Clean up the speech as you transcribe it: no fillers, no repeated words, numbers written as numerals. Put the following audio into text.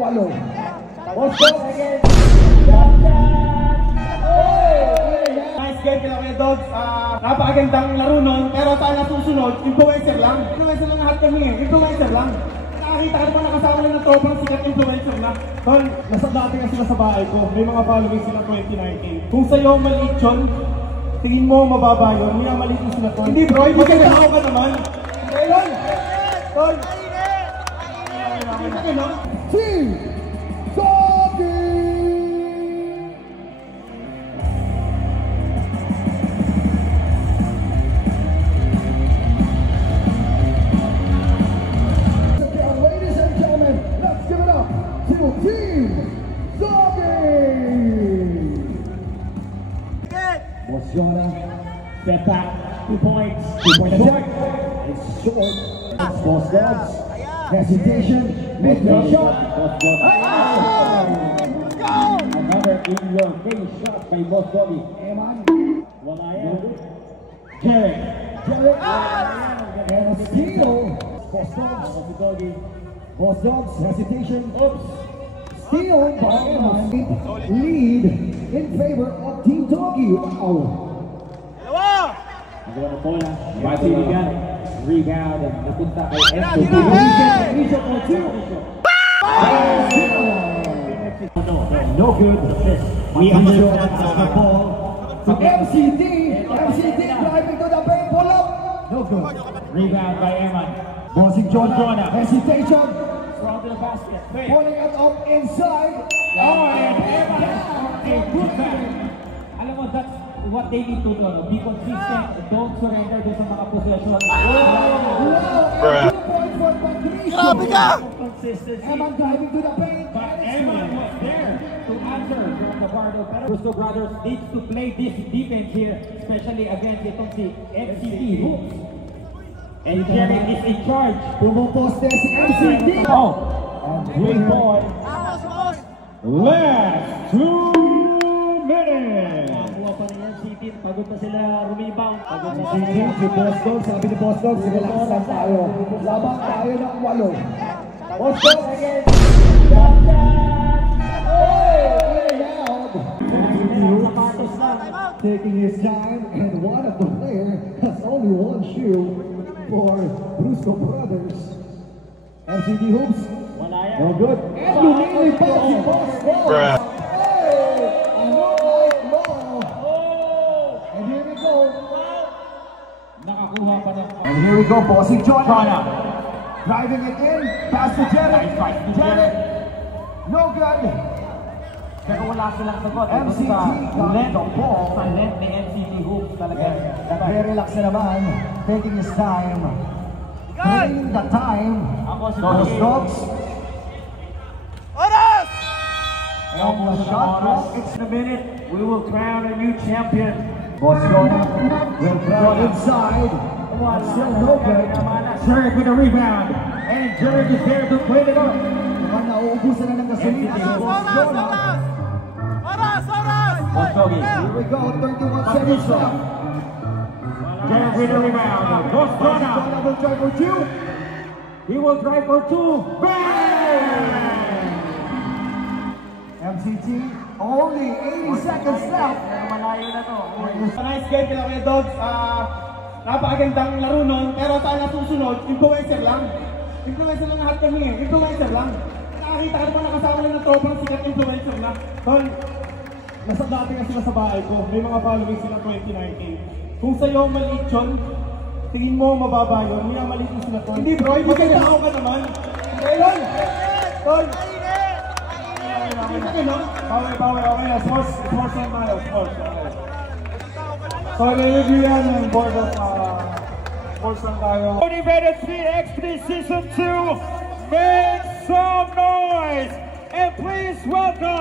Walo. Boston again. Nice game kila Kuya Dogs. Napakagandang laro nun, pero tayo na susunod, influencer lang. Influencer lang lahat kami eh. Influencer lang. Nakakita ka naman nakasama lang ng tropang sikat influencer na. Tol, nasa dati nga sila sa bahay ko. May mga followers sila 2019. Kung sa'yo maliit yun, tingin mo mababa yun. Hindi maliit mo sila tol. Hindi bro, hindi ka tao ka naman. Ayun! Tol! Team Doggy! Ladies and gentlemen, let's give it up to Team Doggy! Bosiona, Step back, 2 points, 2-point attack. it's short, it's Boss Dogs. Hesitation, make the shot. Another in-your-face shot by Boss Doggy. Eman, Wala yan. Jarek. and a steal. Boss Dogs. Si Doggy. Boss Dogs, hesitation. Oops. Steal by Eman. Lead in favor of Team Doggy. Wow. Nagawa ng bola. Matiligan. Rebound. Napunta kay MCT. Mission for 2. No good. We understand the ball. To MCT. MCT driving to the paint. Pull up. No good. Rebound by Eman. Bossing Jonah. Hesitation. From the basket. Pulling it up inside. And Eman. A good back. Alam mo, that's what they need to do. Be consistent. Don't surrender doon sa mga possession. Wow. 2 points for Patricio. Consistency. Eman driving to the paint. But Eman was there to answer from the part of Russo Brothers needs to play this defense here, especially against itong si MCT Hoops. And Jarek is in charge. Pumuposte si MCT. Oh, great ball. Last 2 minutes. Nakakuha pa ng MCT. Pagod na sila rebound. Pagod na Si Boss Dogs, sabi ni Boss Dogs, relax lang tayo. Labang tayo ng 8. Boss Dogs again. Taking his time, and one of the players has only one shoe for Brusco Brothers. MCT Hoops, Wala yan. no good. And lumilit pa si Boss Dogs. And here we go. Nakakuha pa ng... And here we go, bossing Jonah. Driving it in, pass to Jarek. Jarek, no good. Pero wala silang sagot. MCT got the ball. Sa net ni MCT Hoops talaga. Nag-relax na naman, taking his time. Playing the time. Ako si Boss Doggy. Dogs. And the shot clock, It's in a minute. We will crown a new champion. Boss Jonah will throw inside. And still no good. Jarek with a rebound. And Jarek is there to clean it up. Mukhang nauubusan na ng gasolina si Boss Jonah. Boss Doggy. Here we go, 31 seconds left. Jarek with a rebound. Boss Jonah. Jonah will try for 2. He will try for 2. Bang! MCT, only 80 seconds left. Malayo na to. Nice game kila Kuya Dogs. Napakagandang laro nun, pero tayo na susunod, influencer lang. Influencer lang lahat kami eh. Influencer lang. Nakakita ka naman nakasama lang ng tropang sikat influencer na. Tol, nasa dati nga sila sa bahay ko. May mga followers sila 2019. Kung sa'yo maliit yun, tingin mo mababa yun. Hindi maliit mo sila tol. Hindi bro, hindi ka tao ka naman. Ayun! Tol! Power, okay na. Sports and tayo. Sports, okay. So, nilibigyan ng board of sports lang tayo. Motivated Speed Expedition Season 2, make some noise! And please welcome